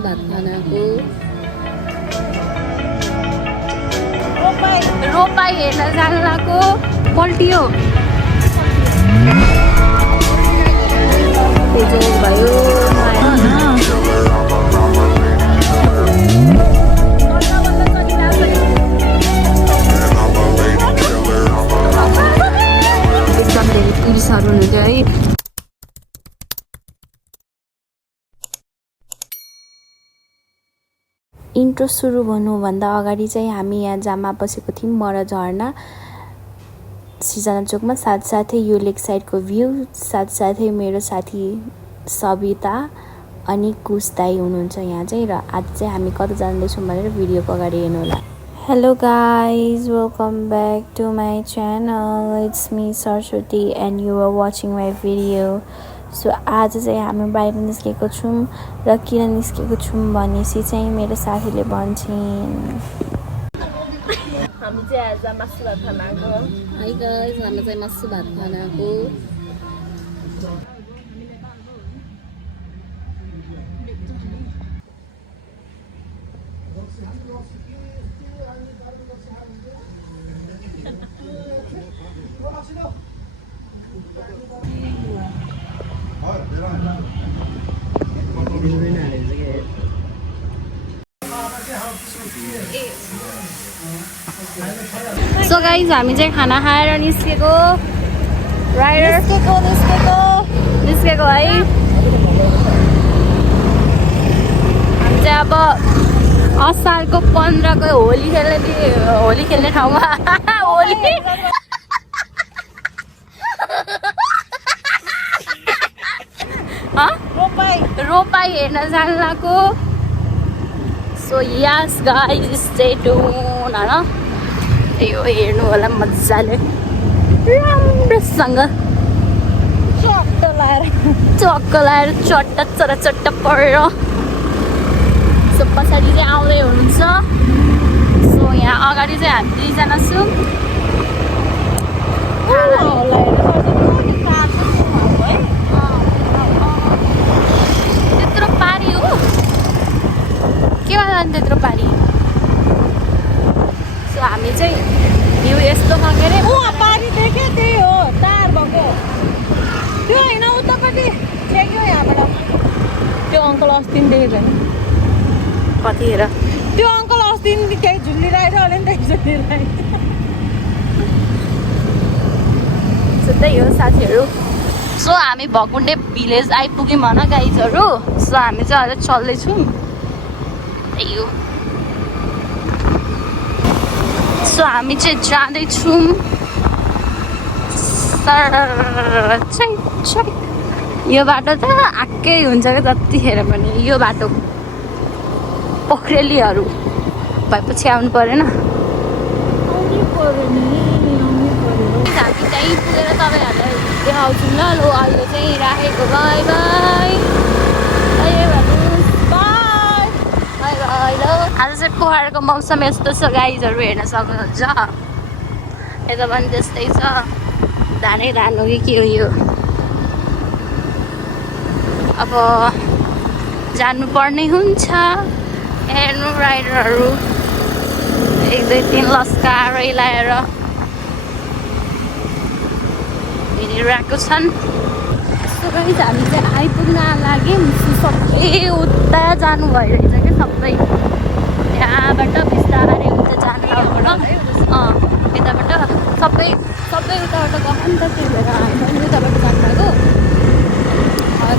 भात खानाको रोपाई हेर्न जानु लागेको पल्टियो पेजोक भयो एकदम धेरै टुरिस्टहरू हुनुहुन्थ्यो है। इन्ट्रो सुरु हुनुभन्दा अगाडि चाहिँ हामी यहाँ जाममा बसेको थियौँ मर झर्ना सिर्जना चोकमा। साथसाथै यो लेक साइडको भ्यू, साथसाथै मेरो साथी सबिता अनि कुश दाई हुनुहुन्छ यहाँ चाहिँ। र आज चाहिँ हामी कता जाँदैछौँ भनेर भिडियोको अगाडि हेर्नु होला। Hello guys, welcome back to my channel. It's me Saraswati and you are watching my video. So आज चाहिँ हामी बाहिर निस्केको छौँ र किन निस्केको छौँ भनेपछि चाहिँ मेरो साथीले भन्छन् हामी चाहिँ आज मासु भात खान आएको। है गाइस, हामी चाहिँ मासु भात खानाको सो गाइज हामी चाहिँ खाना खाएर निस्केको राइडर निस्केको है। हामी चाहिँ अब असारको 15 को होली खेल्ने ठाउँमा होली रोपाई हेर्न जानु लागेको। So yes guys stay tune हैन, यो हेर्नु होला मजाले राम्रोसँग चक्क लाएर चट्ट परेर। सो पछाडि चाहिँ आउँदै हुनुहुन्छ। सो यहाँ अगाडि चाहिँ हामी 2 जना छौँ। त्यत्रो पारी हो केमा जान्छ त्यत्रो पारी। सो हामी चाहिँ भ्यू यस्तो छ के अरे पारी देख्यो त्यही हो तार भएको त्यो होइन उतापट्टि देख्यो यहाँबाट त्यो अङ्कल अस्ति देखेको होइन कतिखेर त्यो अङ्कल अस्ति केही झुलिरहेको थियो नि त्यही झुलिरहेको सो त्यही हो साथीहरू। सो हामी भकुण्डे भिलेज आइपुग्यौँ भन गाइजहरू। सो हामी चाहिँ अहिले चल्दैछौँ, त्यही हो। सो हामी चाहिँ जाँदैछौँ यो बाटो त आक्कै हुन्छ क्या जतिखेर पनि। यो बाटो पोखरेलीहरू भएपछि आउनु परेन। हामी त्यहीँ पुगेर तपाईँहरूलाई देखाउँछौँ ल। लो अहिले चाहिँ राखेको, बाई बाई बाई बाई। ल आज चाहिँ पोखराको मौसम यस्तो छ गाइजहरू, हेर्न सक्नुहुन्छ। यता पनि त्यस्तै छ, धानै धान हो कि के हो यो। अब जानुपर्ने हुन्छ। हेर्नु राइडरहरू 1 2 3 लस्कारै लाएर हिँडिरहेको छन्। सो गाइज हामी चाहिँ आइपुग्न लाग्यौँ। सबै उता जानु भइरहेछ क्या, सबै यहाँबाट बिस्तारै उता जानु लाग्यो। यताबाट सबै उताबाट गयो नि त, त्यही भएर हामी पनि उताबाट जानु लाग्यो।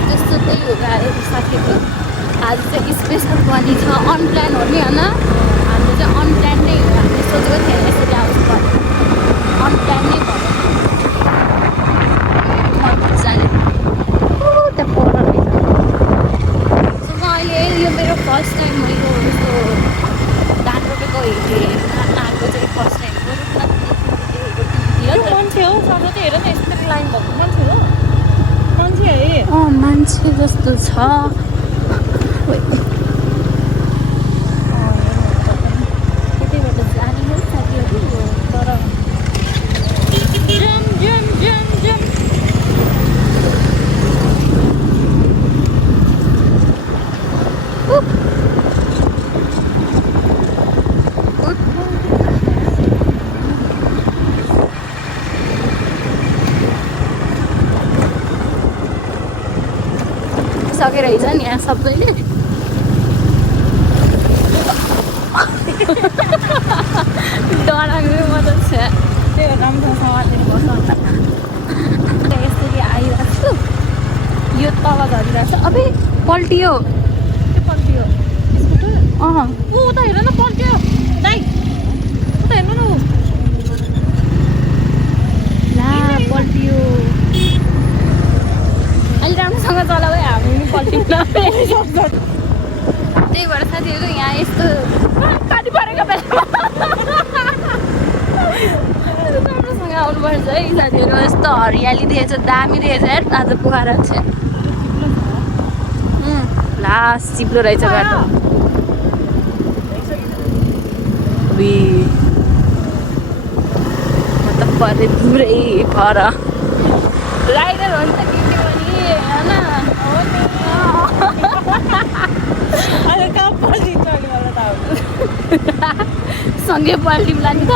त्यस्तो त्यही हो गाह्रो साथीहरू। आज चाहिँ स्पेसल पनि छ, अनप्लान हो नि होइन। हाम्रो चाहिँ अनप्लान नै हो, हामीले सोचेको थिएन यसरी आउँछ भने, अनप्लान नै भयो। मजाले त्यहाँ पर रहेछ। सो म अहिले यो मेरो फर्स्ट टाइम हो यो धान रोपेको आएको चाहिँ फर्स्ट टाइम हो। मान्छे हो सबै हेर न यस्तो लाइन भएको मान्छे हो मान्छे है। मान्छे जस्तो छ। यतैबाट जाने हो साथीहरू, तर आइसकेर रहेछ नि यहाँ सबैले डराएको मजा छ त्यो राम्रो समातेर बस्छ यसरी आइरहेको छु यो तल झरिरहेको छ अबे पल्टियो के पल्टियो स्कुटर ऊ उता हेर न पल्टियो दाइ उता हेर्नु न ऊ ला पल्टियो अहिले राम्रोसँग चलाऊ है हामी पनि पल्टिन्छ त्यही भएर साथीहरू यहाँ यस्तो पानी परेको बेलामा राम्रोसँग आउनुपर्छ है साथीहरू यस्तो हरियाली देखेछ दामी देखेछ यार आज पोखरा चाहिँ लास्ट चिप्लो रहेछ बाटो म त परे पुरै पर राइडर हो नि त किन्ने पनि होइन अहिले कहाँ पल्टिन्छ अहिले मलाई थाहा हुँदैन सँगै पल्टिउँला नि त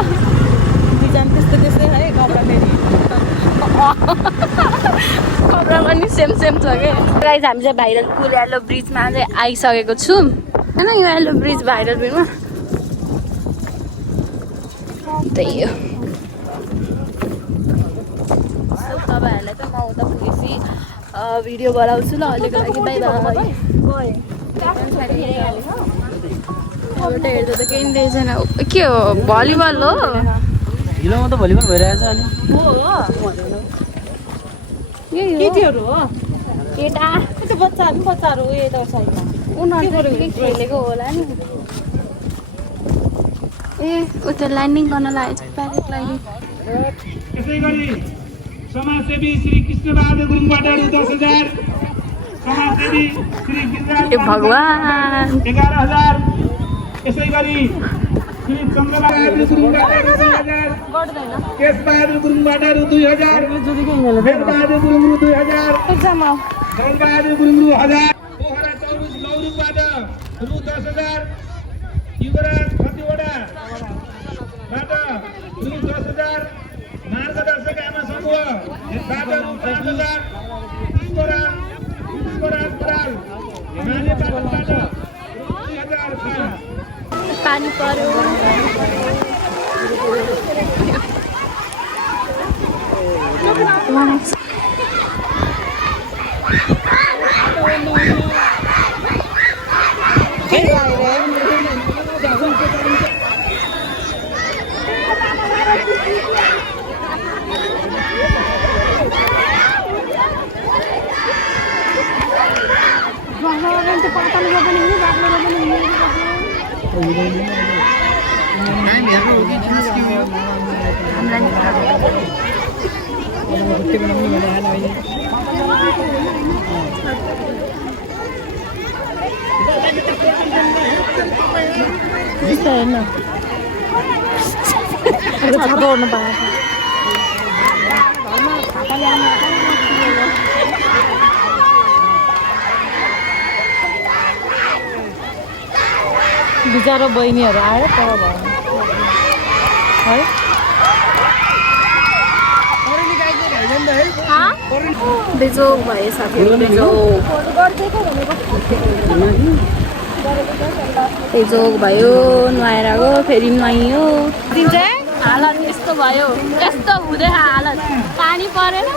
डिजाइन त्यस्तै है कपडा फेरि कपडा पनि सेम छ क्या गाइस हामी चाहिँ भाइरल पुल येलो ब्रिजमा चाहिँ आइसकेको छौँ होइन यो येलो ब्रिज भाइरल ब्रिजमा त्यही हो तपाईँहरूलाई चाहिँ म उता पुगेपछि भिडियो बनाउँछु ल अहिलेको लागि बाई बाई यहाँबाट हेर्दा त केही पनि छैन के हो भलिबल हो हिलोमा त भलिबल भइरहेछ अनि यही हो केटीहरू हो केटा त्यो बच्चाहरू उयो यता साइडमा उनीहरू खेलेको होला नि ए उता ल्यान्डिङ गर्न लागेको छ प्याराग्लाइडिङ यसै गरी समाजसेवी श्री कृष्णबहादुर गुरुङबाट 10,000 समाजसेवी श्री गिरिराज ए भगवान 11,000 यसै गरी श्री चन्द्रबहादुर गुरुङबाट 2,000 केशबहादुर गुरुङबाट 2,000 वेदबहादुर गुरुङ 2,000 धनबहादुर गुरुङ 1,000 पोखरा 24 लौरुङबाट रु 10,000 युवराज खतिवडाबाट रु 10,000 मार्गदर्शक आमा समूहबाट रु 5,000 पुष्पराज बराल मानेपाटनबाट रु 2,000 पानी पर्यो बिचारो बहिनीहरू आएर तर भयो है बेजोग भयो साथीहरू बेजोग भयो नुहाएर गयो फेरि नुहाइयो हालत यस्तो भयो यस्तो हुँदै हालत पानी परेन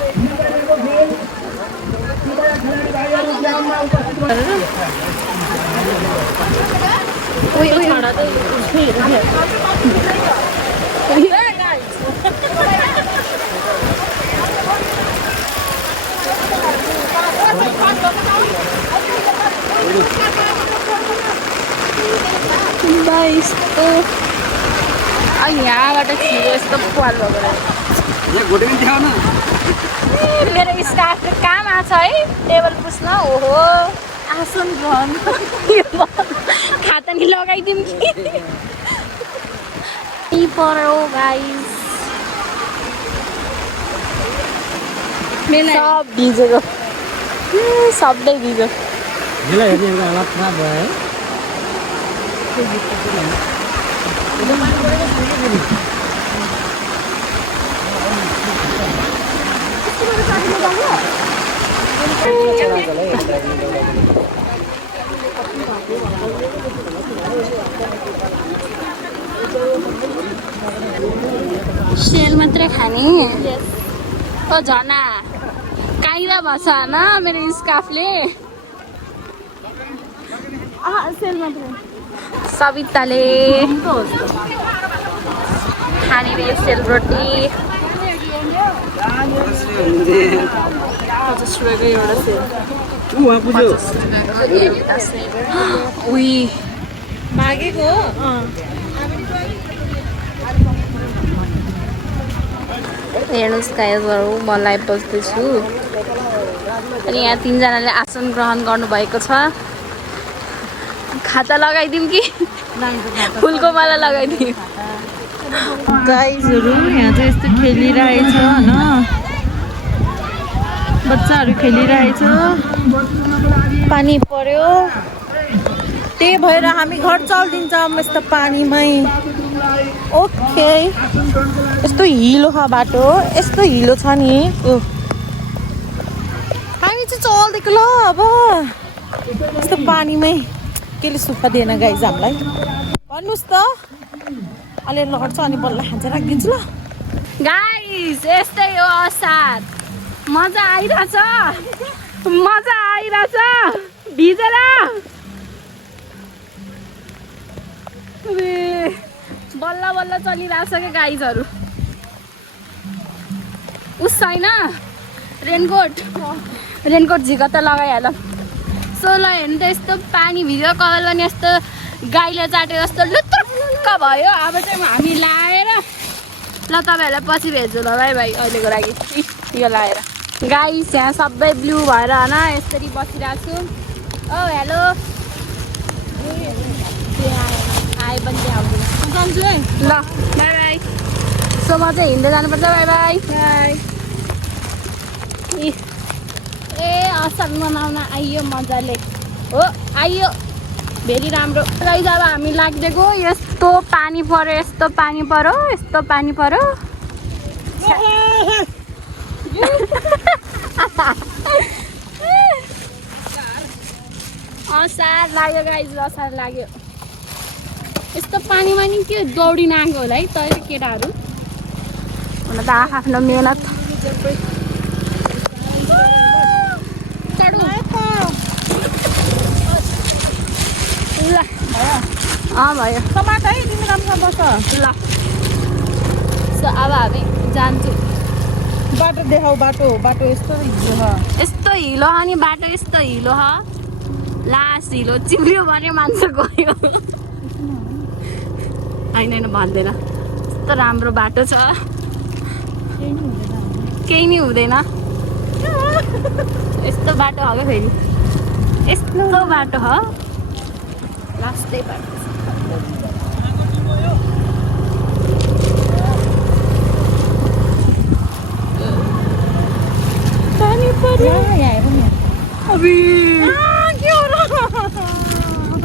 यस्तो यहाँबाट छिरो यस्तो पाल भएको मेरो स्टाफ काम आछ है टेबल पुस्न ओहो आसन ग्रहण खाता नि लगाइदिउँ कि पर्यो गाइस सब भिजेको सबै भिज्यो सेल मात्रै खाने ओ झना काइला भछ होइन मेरो स्काफले सेल मात्रै सविताले खाने रे सेलरोटी 50 रुपियाँको एउटा सेल उही मागेको हेर्नुहोस् गाइजहरू म लाइभ बस्दैछु अनि यहाँ 3 जनाले आसन ग्रहण गर्नुभएको छ खाता लगाइदिउँ कि फुलको माला लगाइदिउँ गाइजहरू यहाँ चाहिँ यस्तो खेलिरहेछ होइन बच्चाहरू खेलिरहेछ पानी पर्यो त्यही भएर हामी घर चल्दिन्छौँ यस्तो पानीमै ओके यस्तो हिलो छ बाटो यस्तो हिलो छ नि हामी चाहिँ चल्दिएको ल अब यस्तो पानीमै केले सुख दिएन गाइज हामीलाई भन्नुहोस् त अलि लड्छ अनि बल्ल खान्छ राखिदिन्छु ल गाइस यस्तै हो असार मजा आइरहेछ भिजेर बल्ल बल्ल चलिरहेछ क्या गाइजहरू उस छैन रेनकोट झिक त लगाइहाल सो ल हेर्नु त यस्तो पानी भिज्यो कपाल पनि यस्तो गाईले चाटे जस्तो लुत्रुक्क भयो अब चाहिँ हामी लाएर ल तपाईँहरूलाई पछि भेट्छु ल भाइ अहिलेको लागि यो लाएर गाइस यहाँ सबै ब्लू भएर होइन यसरी बसिरहेको छु ओ हेलो आए पनि त्यहाँ आउँदैन जान्छु है ल बाई बाई सो म चाहिँ हिँड्दै जानुपर्छ बाई बाई ए असार मनाउन आइयो मजाले हो आइयो भेरी राम्रो गाइस अब हामी लाग्दिएको यस्तो पानी पर्यो असार लाग्यो गाइस असार लाग्यो यस्तो पानीमा नि के दौडिन आएको होला है त केटाहरू हुन त आफ्नो मेहनत ल भयो टमाटर है तिमी राम्रोसँग बस्छ ल सो अब हामी जान्छु बाटो देखाऊ बाटो यस्तो हिलो छ यस्तो हिलो छ नि बाटो यस्तो हिलो छ लास्ट हिलो चिप्लियो भने मान्छे गयो होइन भन्दैन यस्तो राम्रो बाटो छ केही नि हुँदैन यस्तो बाटो हो क्या फेरि यस्तो बाटो हो लास्टै बाटो पानी पर्यो अबी के हो र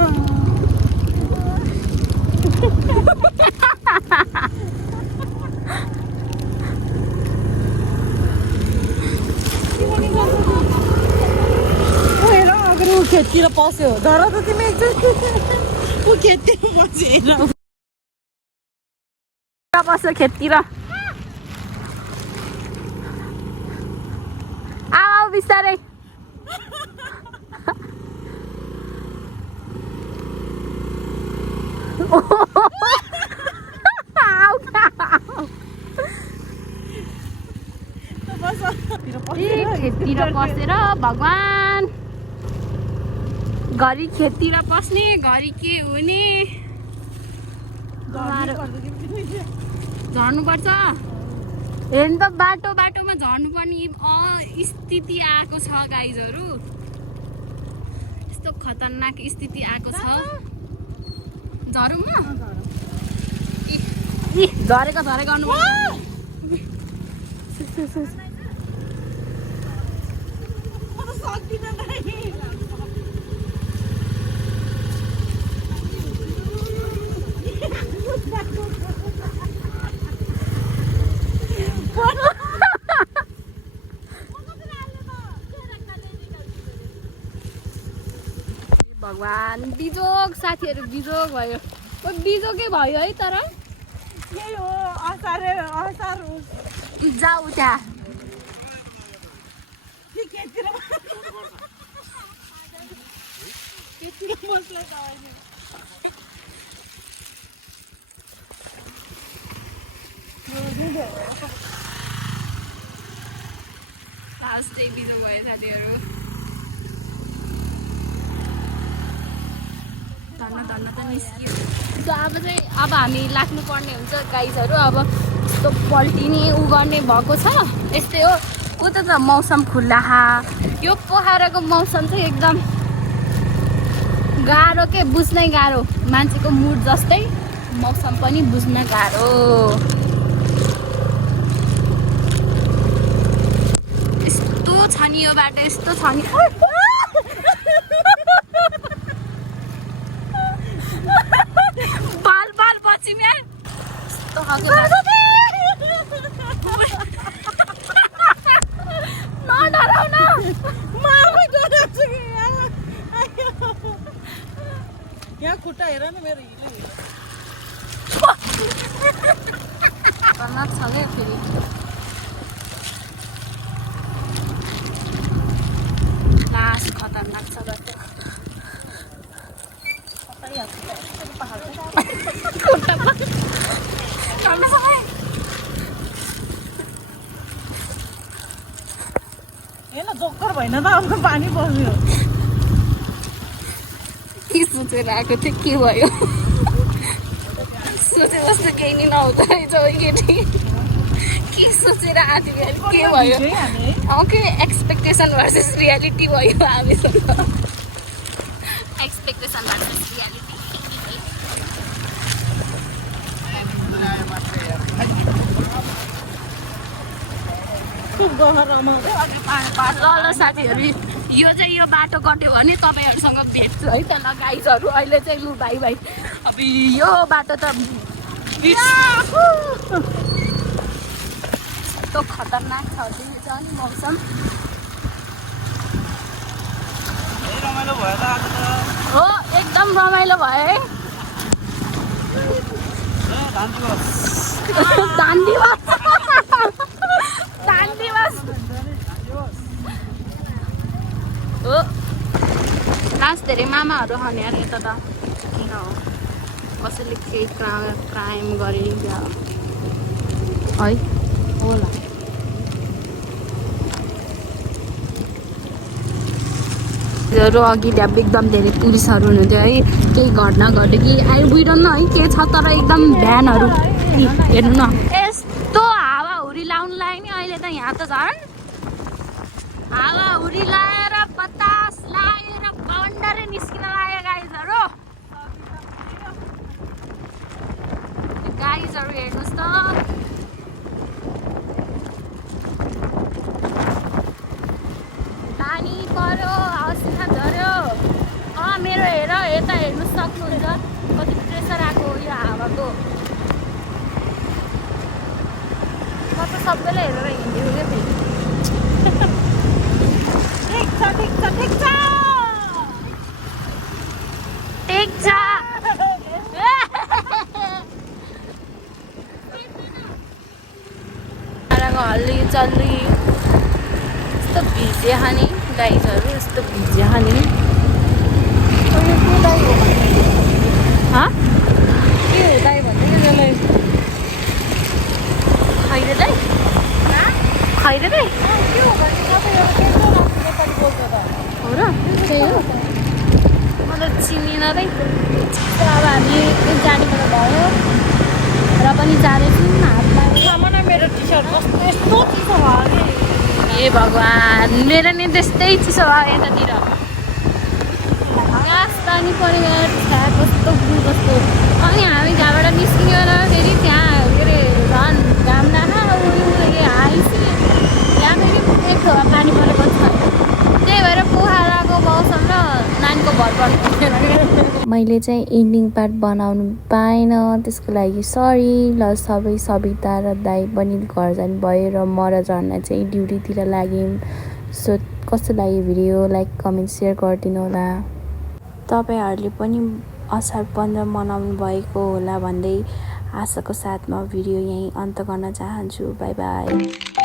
खेततिर पस्यो धर त तिमी एकचोटि ऊ खेततिर पस्यो हेर पस्यो खेततिर आऊ बिस्तारै खेततिर पसेर भगवान् घरि खेततिर पस्ने घरि के हुने झर्नुपर्छ हेर्नु त बाटोमा झर्नुपर्ने स्थिति आएको छ गाइजहरू यस्तो खतरनाक स्थिति आएको छ झरौँ न झरेको गर्नु भगवान् बिजोग साथीहरू बिजोग भयो बिजोगै भयो है तर यही हो असार जाऊ त्यहाँ लास्टै बिजोग भयो साथीहरू धन्न त निस्कियो अब हामी लाग्नुपर्ने हुन्छ गाइजहरू अब यस्तो पल्टिने उ गर्ने भएको छ यस्तै हो उता त मौसम खुल्ला यो पोखराको मौसम चाहिँ एकदम गाह्रो के बुझ्नै गाह्रो मान्छेको मुड जस्तै मौसम पनि बुझ्न गाह्रो यस्तो छ नि यो बाटो यस्तो छ नि बाल पछि म्याम यस्तो खालको नडराउ न यहाँ खुट्टा हेर न मेरो खतरनाक छ क्या फेरि लास्ट खतरनाक छ बाटो हेर्न जोकर भएन त अब पानी पर्यो के सोचेर आएको थियो के भयो सोचे जस्तो केही नि नहुँदो रहेछ केटी के सोचेर आएको थियो के भयो के एक्सपेक्टेसन भर्सेस रियालिटी भयो हामीसँग एक्सपेक्टेसन भर्सेस रियालिटी ल साथीहरू यो चाहिँ यो बाटो कट्यो भने तपाईँहरूसँग भेट्छु है त ल गाइजहरू अहिले चाहिँ लु भाइ भाइ अब यो बाटो त यस्तो खतरनाक छ नि मौसम हो एकदम रमाइलो भयो है दान्दिवास हो लास्ट धेरै मामाहरू खाने अरे यता त किन हो कसैले केही क्राइम गरे है होला अघि एकदम धेरै पुलिसहरू हुनुहुन्थ्यो है केही घटना घट्यो कि बुझ्नु न है के छ तर एकदम भ्यानहरू हेर्नु न यस्तो हावाहुरी लाउनु लाग्यो नि अहिले त यहाँ त झन् हावाहुरी लाएर बतास लागेर बन्डरै निस्किन लाग्यो गाइजहरू हेर्नुहोस् त पानी पर्यो असिना झऱ्यो मेरो हेर यता हेर्नु सक्नुहुन्छ कति प्रेसर आएको यो हावाको म त सबैले हेरेर हिँडेको क्या फेरि ठिक छ हल्ली चल्ली यस्तो भिजे खाने गाइजहरू यस्तो भिजे खाने के हो दाइ भन्छ कि त्यसलाई खैरे के हो भने नेपाली बोल्छ त हो र त्यही हो मलाई चिनिन है अब हामी जानेबाट भयो र पनि जाँदैछौँ हातमा सामान्य मेरो टी सर्ट कस्तो यस्तो चिसो भयो अरे ए भगवान् मेरो नि त्यस्तै चिसो भयो यतातिर ग्यास पानी परेर कस्तो कस्तो अनि हामी घाँबाट निस्कियो र फेरि त्यहाँ के अरे झन् घाम नाना आइसी त्यहाँ फेरि एक ठोका पानी परेको छ त्यही भएर पोखराको मौसम र नानीको भर पर्नु मैले चाहिँ एन्डिङ पार्ट बनाउनु पाएन त्यसको लागि सरी ल सबिता र दाइ पनि घर जानुभयो र म र झर्ना चाहिँ ड्युटीतिर लाग्यौँ सो कस्तो लाग्यो भिडियो लाइक कमेन्ट सेयर गरिदिनु होला तपाईँहरूले पनि असार 15 मनाउनु भएको होला भन्दै आशाको साथमा भिडियो यहीँ अन्त गर्न चाहन्छु। By by.